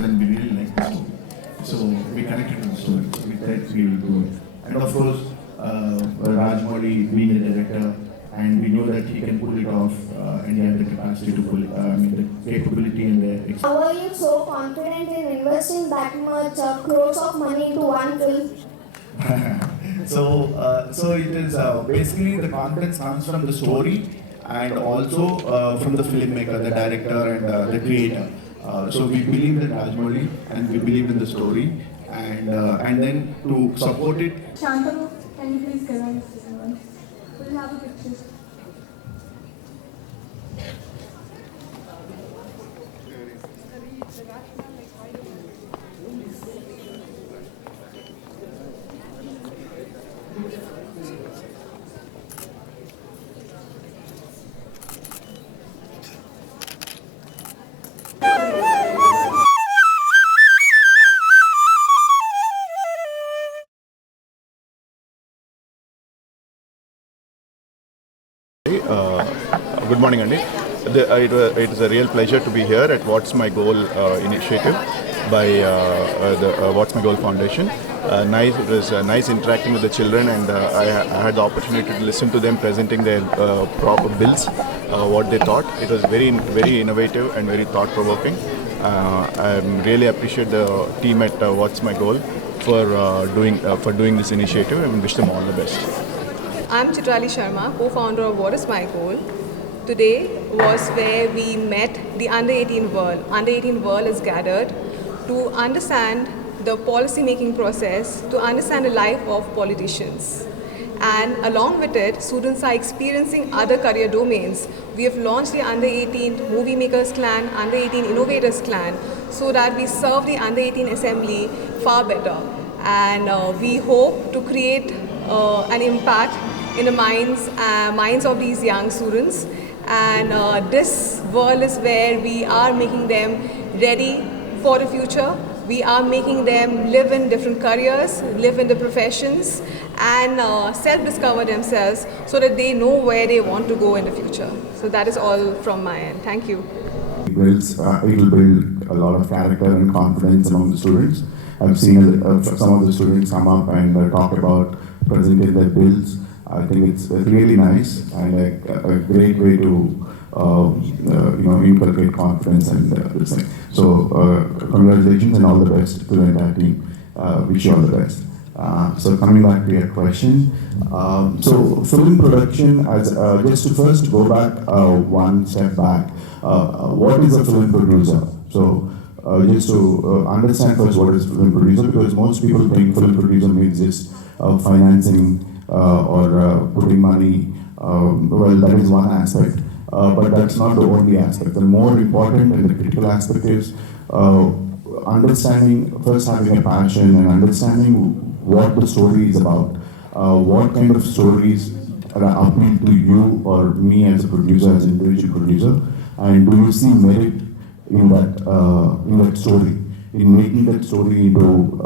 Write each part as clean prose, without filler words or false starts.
characters and we really liked the story. So we connected to the story. So we said we will do it. And of course, Rajmouli being the director, and we know that he can pull it off, and he has the capacity to pull it, the capability and the How are you so confident in investing that much crores of money into one film? So it is basically the confidence comes from the story and also from the filmmaker, the director, and the creator. So we believe in Rajmouli and we believe in the story, and then to support it. Shantamu, can you please get on? We'll have a picture. Good morning, Andy. It is a real pleasure to be here at What's My Goal initiative by the What's My Goal Foundation. It was nice interacting with the children, and I had the opportunity to listen to them presenting their proper bills, what they thought. It was very innovative and very thought-provoking. I really appreciate the team at What's My Goal for doing this initiative, and wish them all the best. I'm Chitrali Sharma, co-founder of What is My Goal. Today was where we met the under-18 world. Under-18 world is gathered to understand the policy-making process, to understand the life of politicians. And along with it, students are experiencing other career domains. We have launched the Under-18 Movie Makers Clan, Under-18 Innovators Clan, so that we serve the Under-18 Assembly far better. And we hope to create an impact in the minds of these young students, and this world is where we are making them ready for the future. We are making them live in different careers, live in the professions, and self-discover themselves so that they know where they want to go in the future. So that is all from my end. Thank you. It will build a lot of character and confidence among the students. I've seen some of the students come up and talk about presenting their bills. I think it's really nice and a great way to inculcate confidence and this thing. So congratulations and all the best to the entire team. Wish you all the best. So coming back to your question, so film production, as just to first go back one step back, what is a film producer? So just to understand first what is a film producer, because most people think film producer means just financing or putting money. Well, that is one aspect, but that's not the only aspect. The more important and the critical aspect is understanding, first having a passion and understanding what the story is about, what kind of stories appeal to you or me as a producer, as an individual producer, and do you see merit in that story, in making that story into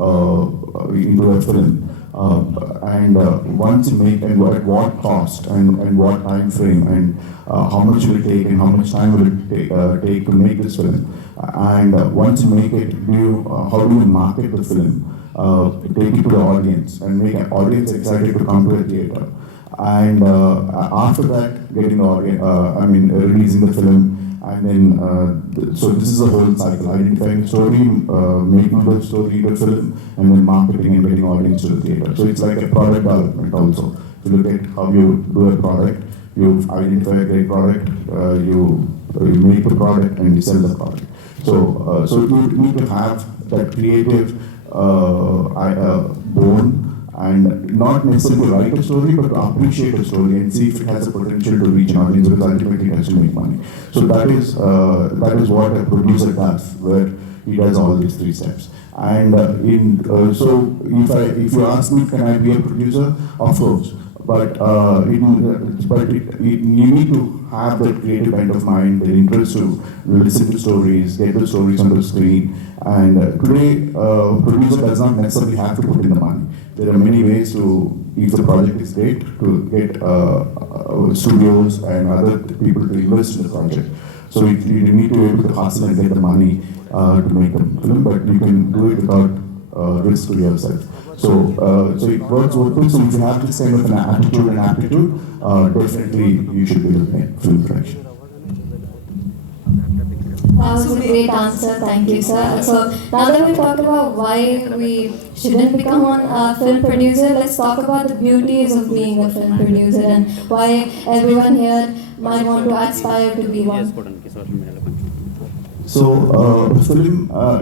a film. Once you make, and at what cost and what time frame and how much will it take and how much time will it take to make this film, and once you make it, how do you market the film, take it to the audience and make an audience excited to come to a theater, and after that getting the audience, releasing the film. And then, so this is a whole cycle: identifying the story, making the story the film, and then marketing and getting audience to the theater. So it's like a product development also. If you look at how you do a product, you identify a great product, you make the product, and you sell the product. So you need to have that creative bone, and not necessarily write a story, but to appreciate a story and see if it has a potential to reach an audience, because ultimately it has to make money. So that is what a producer does, where he does all these three steps. And so if you ask me, can I be a producer? Of course. But you need to have that creative kind of mind, the interest to listen to stories, get the stories on the screen. And today, producer does not necessarily have to put in the money. There are many ways to, if the project is great, to get studios and other people to invest in the project. So you need to be able to hustle and get the money to make a film, but you can do it without risk to yourself. So it works both ways. So if you have this kind of an attitude and aptitude, definitely you should be looking at film production. That was a great answer, thank you, sir. So now that we talked about why we shouldn't become a film producer, let's talk about the beauties of being a film producer and why everyone here might want to aspire to be one. So,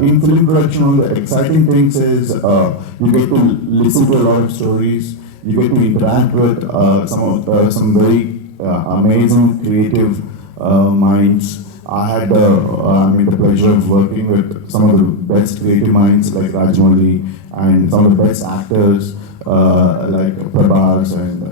in film production, one of the exciting things is you get to listen to a lot of stories. You get to interact with some very amazing creative minds. I had the pleasure of working with some of the best creative minds like Rajmouli and some of the best actors like Prabhas and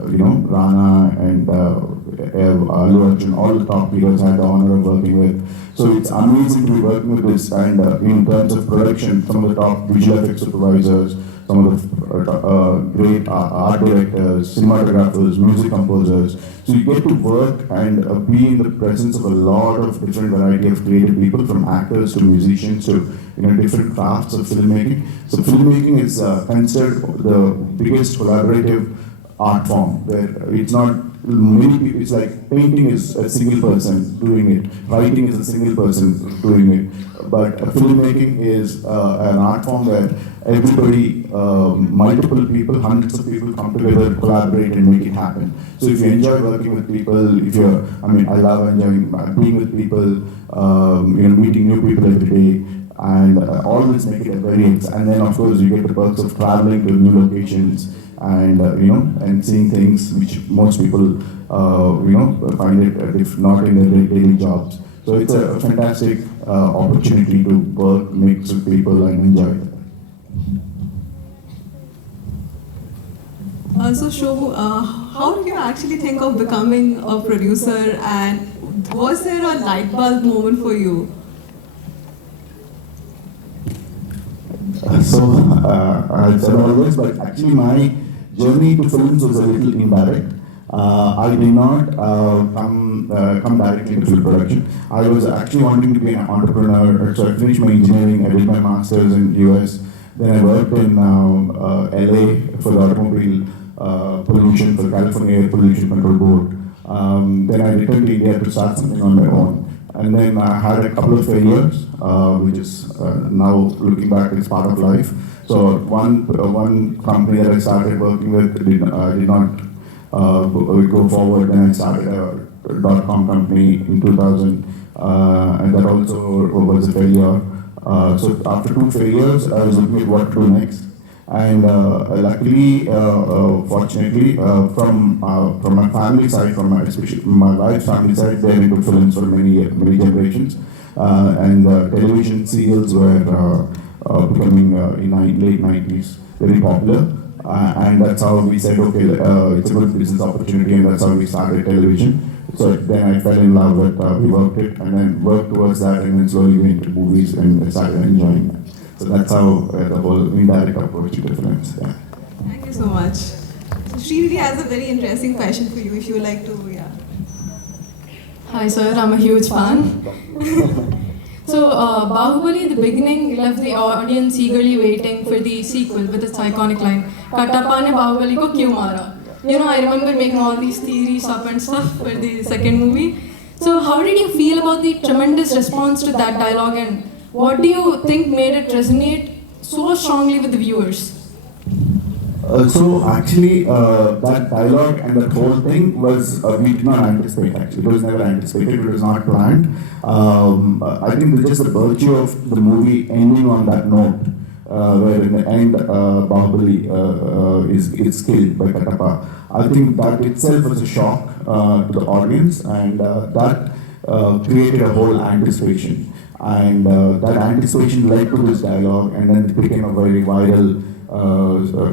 Rana and Allu Arjun. All the top heroes I had the honor of working with. So it's amazing to be working with this, and in terms of production, some of the top visual effects supervisors, some of the great art directors, cinematographers, music composers. So you get to work and be in the presence of a lot of different variety of creative people, from actors to musicians to different crafts of filmmaking. So filmmaking is considered the biggest collaborative art form, where it's not many people. It's like painting is a single person doing it, writing is a single person doing it, but filmmaking is an art form where everybody, multiple people, hundreds of people come together, collaborate and make it happen. So if you enjoy working with people, I love enjoying being with people, meeting new people every day, and all this make it a very, and then of course you get the perks of traveling to new locations and and seeing things which most people find it if not in their daily jobs. So it's a fantastic opportunity to work, mix with people and enjoy it. So Shobu, how did you actually think of becoming a producer, and was there a light bulb moment for you? I said always, but actually my journey to films was a little indirect. I did not come directly into film production. I was actually wanting to be an entrepreneur, so I finished my engineering, I did my master's in US, then I worked in LA for the automobile pollution, for California Air Pollution Control Board. Then I returned to India to start something on my own. And then I had a couple of failures, which is now looking back, it's part of life. So one company that I started working with did not go forward. Then I started a .com company in 2000, and that also was a failure. So after 2 failures, I was looking at what to do next. And luckily, fortunately, from my family side, especially my wife's family side, they're into films for many generations, and television serials were becoming in late 90s very popular, and that's how we said, okay, it's a good business opportunity, and that's how we started television. So then I fell in love with we worked it, and then worked towards that, and then slowly went into movies and started enjoying that. So that's how the whole indirect approach to films. Yeah. Thank you so much. So Sri has a very interesting question for you, if you would like to, yeah. Hi sir, I'm a huge fan. So Baahubali, in the beginning, left the audience eagerly waiting for the sequel with its iconic line, Kattappa ne Baahubali ko kyun mara? I remember making all these theories up and stuff for the second movie. So how did you feel about the tremendous response to that dialogue, and what do you think made it resonate so strongly with the viewers? So actually, that dialogue and that whole thing was, we did not anticipate actually. It was never anticipated, it was not planned. I think it's just the virtue of the movie ending on that note, where in the end, Baahubali is killed by Kattappa. I think that itself was a shock to the audience, and that created a whole anticipation. And that anticipation led to this dialogue, and then it became a very viral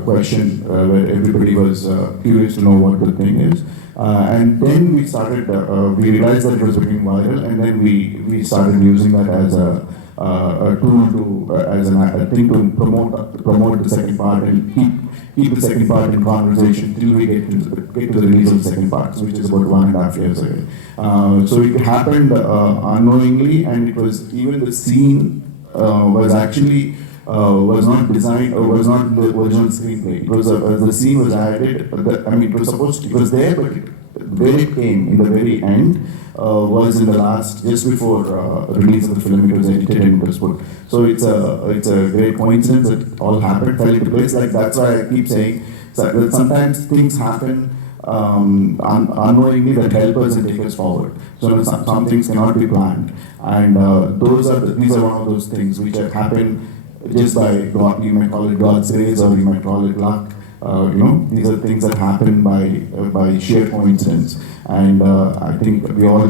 question where everybody was curious to know what the thing is. And then we started, we realized that it was becoming viral, and then we started using that as a tool to, as a thing to promote the second part and keep the second part in conversation till we get to the release of the second part, which is about 1.5 years away. So it happened unknowingly, and it was even the scene was actually was not designed or was not the original screenplay. It was the scene was added. It was supposed to, it was there, but where it came in the very end was in the last, just before release of the film. It was edited and it was put. So it's a great coincidence that all happened, fell into place. Like that's why I keep saying that sometimes things happen unknowingly that help us and take us forward. So some things cannot be planned, and these are one of those things which have happened just by God. You might call it God's grace, or you might call it luck. These are things that happen by sheer coincidence, and I think we all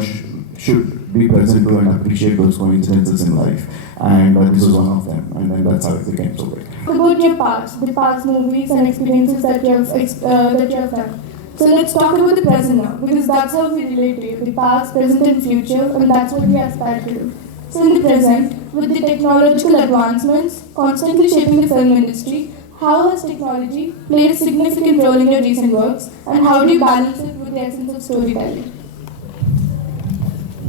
should be present to and appreciate those coincidences in life. And this was one of them, and then that's how it became so big. About your past, the past movies and experiences that you have done. So let's talk about the present now, because that's how we relate to you, the past, present and future, and that's what we aspire to do. So in the present, with the technological advancements constantly shaping the film industry, how has technology played a significant role in your recent works, and how do you balance it with the essence of storytelling?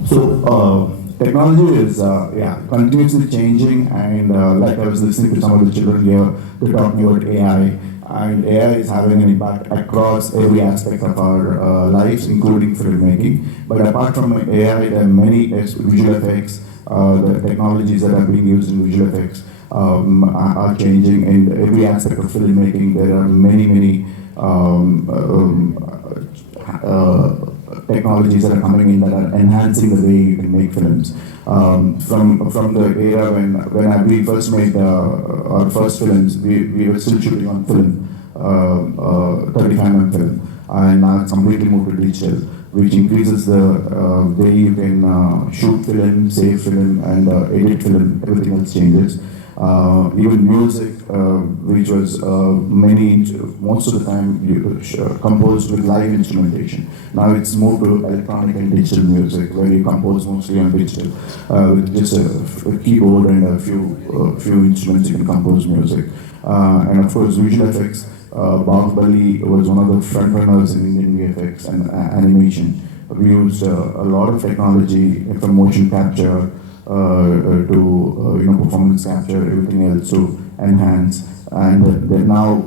So technology is continuously changing, and like I was listening to some of the children here, they're talking about AI. And AI is having an impact across every aspect of our lives, including filmmaking. But apart from AI, there are many visual effects, the technologies that are being used in visual effects are changing in every aspect of filmmaking. There are many technologies that are coming in that are enhancing the way you can make films. From the era when we first made our first films, we were still shooting on film, 35mm film, and now it's completely moved to digital, which increases the way you can shoot film, save film, and edit film. Everything else changes. Even music, which was most of the time composed with live instrumentation. Now it's moved to electronic and digital music, where you compose mostly on digital, with just a keyboard and a few instruments. You can compose music, and of course visual effects. Bahubali was one of the front runners in Indian VFX and animation. We used a lot of technology from motion capture to performance capture, everything else to enhance. And then now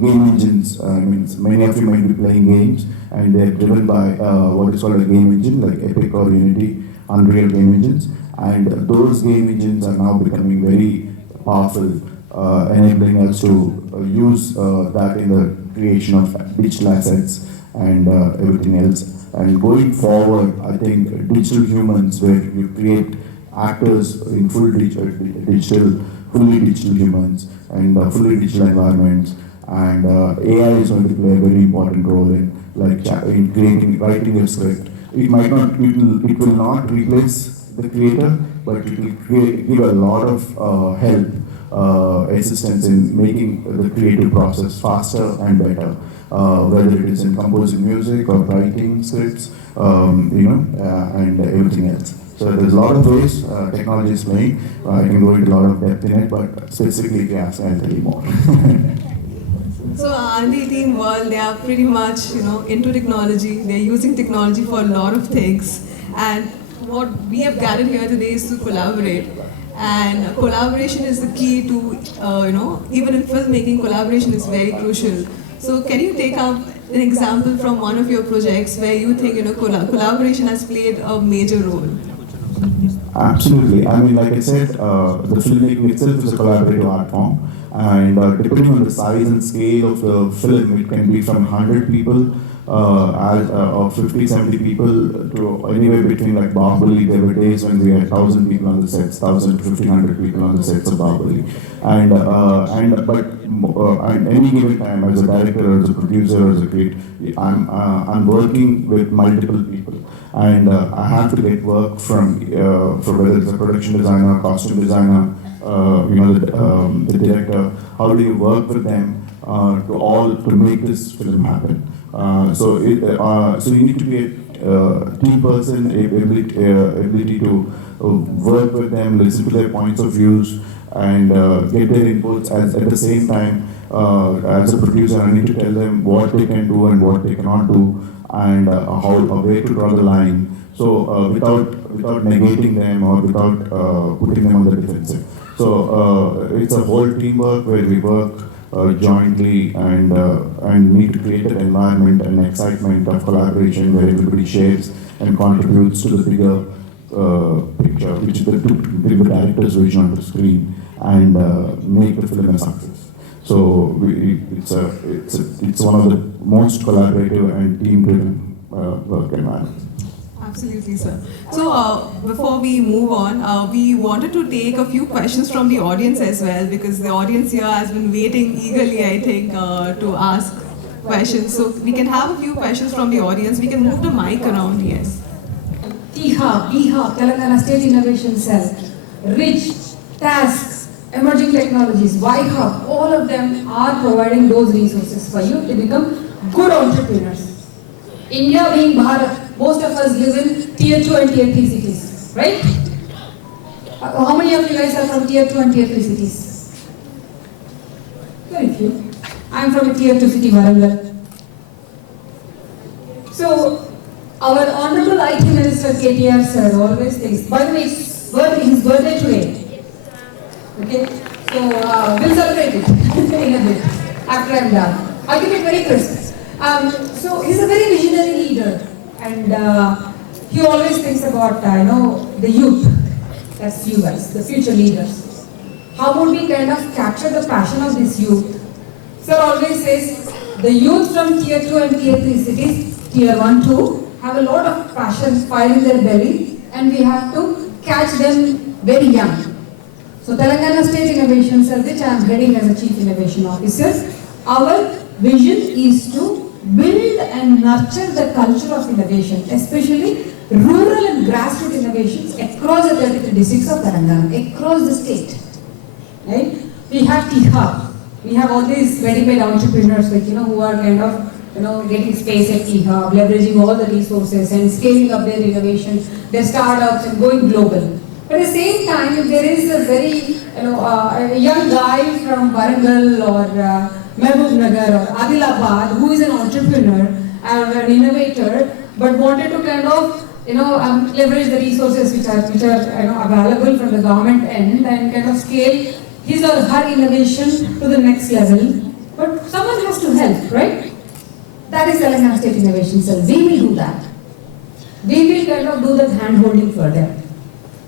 game engines. Many of you might be playing games, and they're driven by what is called a game engine, like Epic or Unity, Unreal game engines. And those game engines are now becoming very powerful, enabling us to use that in the creation of digital assets and everything else. And going forward, I think digital humans, where you create actors in fully digital humans and fully digital environments, and AI is going to play a very important role in writing a script. It will not replace the creator, but it will give a lot of help, assistance in making the creative process faster and better, whether it is in composing music or writing scripts, and everything else. So there's a lot of ways technology is playing. I can go into a lot of depth in it, but specifically if you ask, I'll tell you more. So under 18 world, they are pretty much into technology. They're using technology for a lot of things. And what we have gathered here today is to collaborate. And collaboration is the key to, even in filmmaking, collaboration is very crucial. So can you take up an example from one of your projects where you think collaboration has played a major role? Absolutely. Like I said, the filmmaking itself is a collaborative art form, and depending on the size and scale of the film, it can be from 100 people or 50, 70 people to anywhere between, like Baahubali. There were days when we had 1,000 people on the sets, 1,000 to 1,500 people on the sets of Baahubali. And any given time, as a director, or as a producer, or as a creator, I'm working with multiple people, and I have to get work from for whether it's a production designer, costume designer, the director. How do you work with them to make this film happen? So you need to be a team person, ability to work with them, listen to their points of views, and get their inputs. At the same time, as a producer, I need to tell them what they can do and what they cannot do, and where to draw the line. So without negating them or without putting them on the defensive. So it's a whole teamwork where we work jointly and need to create an environment and excitement of collaboration where everybody shares and contributes to the bigger picture, which is the director's vision on the screen, and make the film a success. So it's one of the most collaborative and team-driven work environments. Absolutely, sir. So before we move on, we wanted to take a few questions from the audience as well, because the audience here has been waiting eagerly, I think, to ask questions. So we can have a few questions from the audience. We can move the mic around, yes. T-Hub, B-Hub, Telangana State Innovation Cell, RICH, tasks, emerging technologies, Y-Hub, all of them are providing those resources for you to become good entrepreneurs. India being Bharat, most of us live in tier 2 and tier 3 cities, right? How many of you guys are from tier 2 and tier 3 cities? Very few. I am from a tier 2 city, Warangal. So, our Honorable IT Minister KTR sir always thinks, by the way, his birthday today. Okay? So, we'll celebrate it in a bit, after I'm done. I'll keep it very crisp. So, he's a very visionary leader, and he always thinks about, the youth. That's you guys, the future leaders. How would we kind of capture the passion of this youth? Sir always says, the youth from tier 2 and tier 3 cities, tier 1, 2, have a lot of passion, fire in their belly, and we have to catch them very young. So Telangana State Innovation Cell, which I am heading as a Chief Innovation Officer, our vision is to build and nurture the culture of innovation, especially rural and grassroots innovations across the 33 districts of Telangana, across the state. Right? We have T-Hub. We have all these ready-made entrepreneurs, like, who are kind of getting space at T-Hub, leveraging all the resources and scaling up their innovation, their startups, and going global. But at the same time, if there is a very, a young guy from Warangal or Mehboob Nagar or Adilabad who is an entrepreneur or an innovator, but wanted to kind of, leverage the resources which are available from the government end and kind of scale his or her innovation to the next level. But someone has to help, right? That is Telangana State Innovation Cell. We will do that. We will kind of do that hand-holding for them.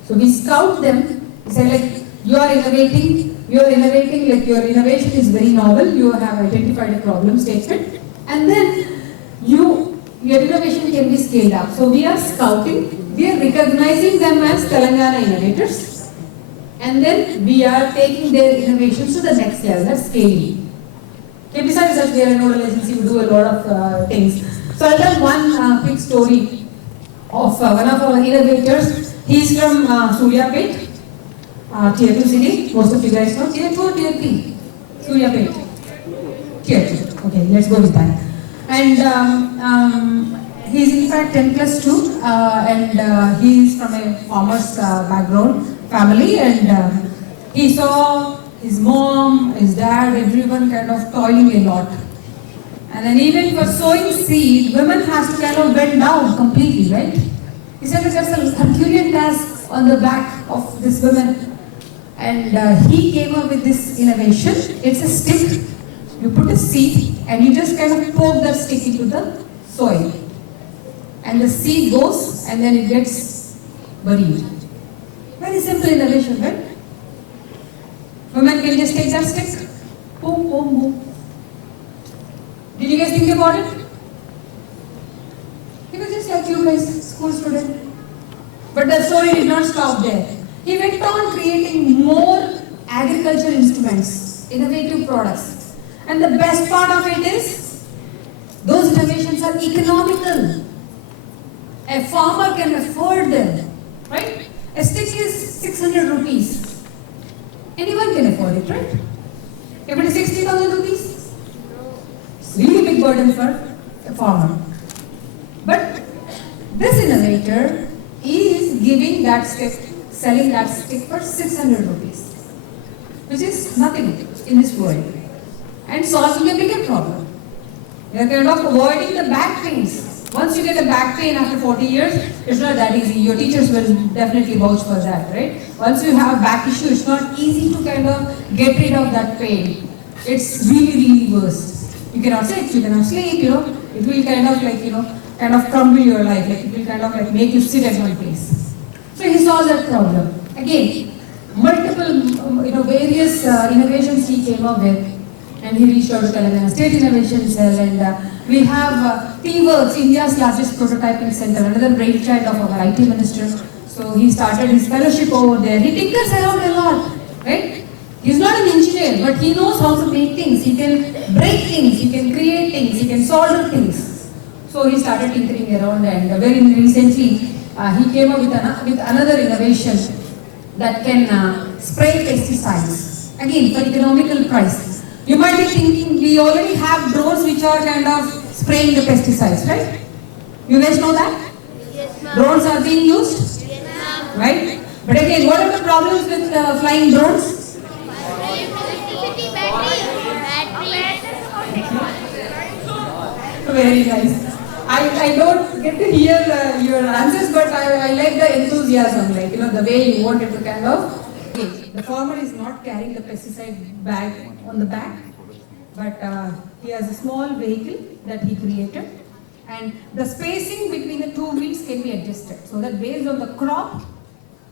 So we scout them, say like, you are innovating, like your innovation is very novel, you have identified a problem statement, and then your innovation can be scaled up. So we are scouting, we are recognizing them as Telangana innovators, and then we are taking their innovations to the next level, that's scaling. Okay, besides that, we are a nodal agency, we do a lot of things. So I'll tell one quick story of one of our innovators. He is from Suryapet, tier 2 city. Most of you guys know tier 2 or tier 3? Suryapet. Tier 2. Okay, let's go with that. And he is in fact 10+2, and he is from a farmer's background family, and he saw his mom, his dad, everyone kind of toiling a lot. And then even for sowing seed, women has to kind of bend down completely, right? He said there's a Herculean task on the back of this woman. And he came up with this innovation. It's a stick. You put a seed and you just kind of poke that stick into the soil. And the seed goes and then it gets buried. Very simple innovation, right? Women can just take that stick, boom, boom, boom. Did you guys think about it? He was just like you guys, school student. But the story did not stop there. He went on creating more agriculture instruments, innovative products. And the best part of it is, those innovations are economical. A farmer can afford them, right? A stick is 600 rupees. Anyone can afford it, right? If it is 60,000 rupees, it's really big burden for a farmer. But this innovator is giving that stick, selling that stick for 600 rupees, which is nothing in this world, and solving a bigger problem. We are kind of avoiding the back pains Once you get a back pain after 40 years, it's not that easy. Your teachers will definitely vouch for that, right? Once you have a back issue, it's not easy to kind of get rid of that pain. It's really, really worse. You cannot sit, you cannot sleep, it will kind of like, kind of crumble your life, like it will kind of like make you sit at one place. So he solved that problem. Again, multiple, various innovations he came up with, and he reached out to Telangana State Innovation Cell, and we have T-Works, India's largest prototyping center, another brainchild of our IT minister. So he started his fellowship over there. He tinkers around a lot, right? He's not an engineer, but he knows how to make things. He can break things, he can create things, he can solder things. So he started tinkering around, and very recently he came up with another innovation that can spray pesticides. Again, for economical price. You might be thinking we already have drones which are kind of spraying the pesticides, right? You guys know that? Yes, ma'am. Drones are being used? Yes, ma'am. Right? But again, what are the problems with flying drones? Electricity, battery. Very nice. I don't get to hear your answers, but I like the enthusiasm, like, the way you wanted to kind of. The farmer is not carrying the pesticide bag on the back, but he has a small vehicle that he created, and the spacing between the two wheels can be adjusted, so that based on the crop,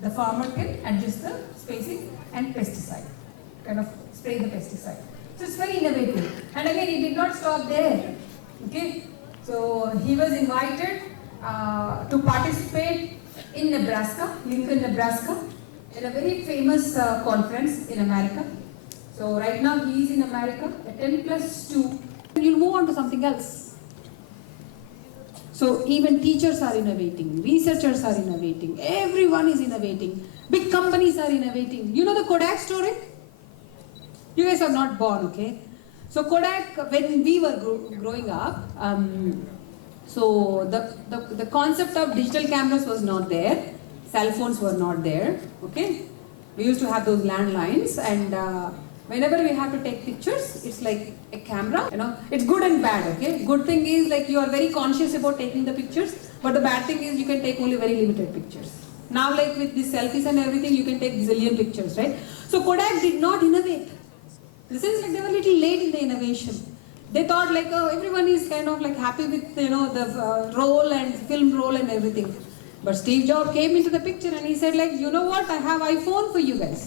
the farmer can adjust the spacing and pesticide, kind of spray the pesticide. So it's very innovative. And again, he did not stop there. Okay, so he was invited to participate in Nebraska, Lincoln, Nebraska, in a very famous conference in America. So right now he is in America, a 10+2. You'll move on to something else. So even teachers are innovating, researchers are innovating, everyone is innovating, big companies are innovating. You know the Kodak story? You guys are not born, okay? So Kodak, when we were growing up, so the concept of digital cameras was not there. Cell phones were not there, okay? We used to have those landlines, and whenever we have to take pictures, it's like a camera, it's good and bad, okay? Good thing is like you are very conscious about taking the pictures, but the bad thing is you can take only very limited pictures. Now like with these selfies and everything, you can take zillion pictures, right? So Kodak did not innovate. This is like they were a little late in the innovation. They thought like, oh, everyone is kind of like happy with, the roll and film roll and everything. But Steve Jobs came into the picture and he said like, you know what, I have iPhone for you guys.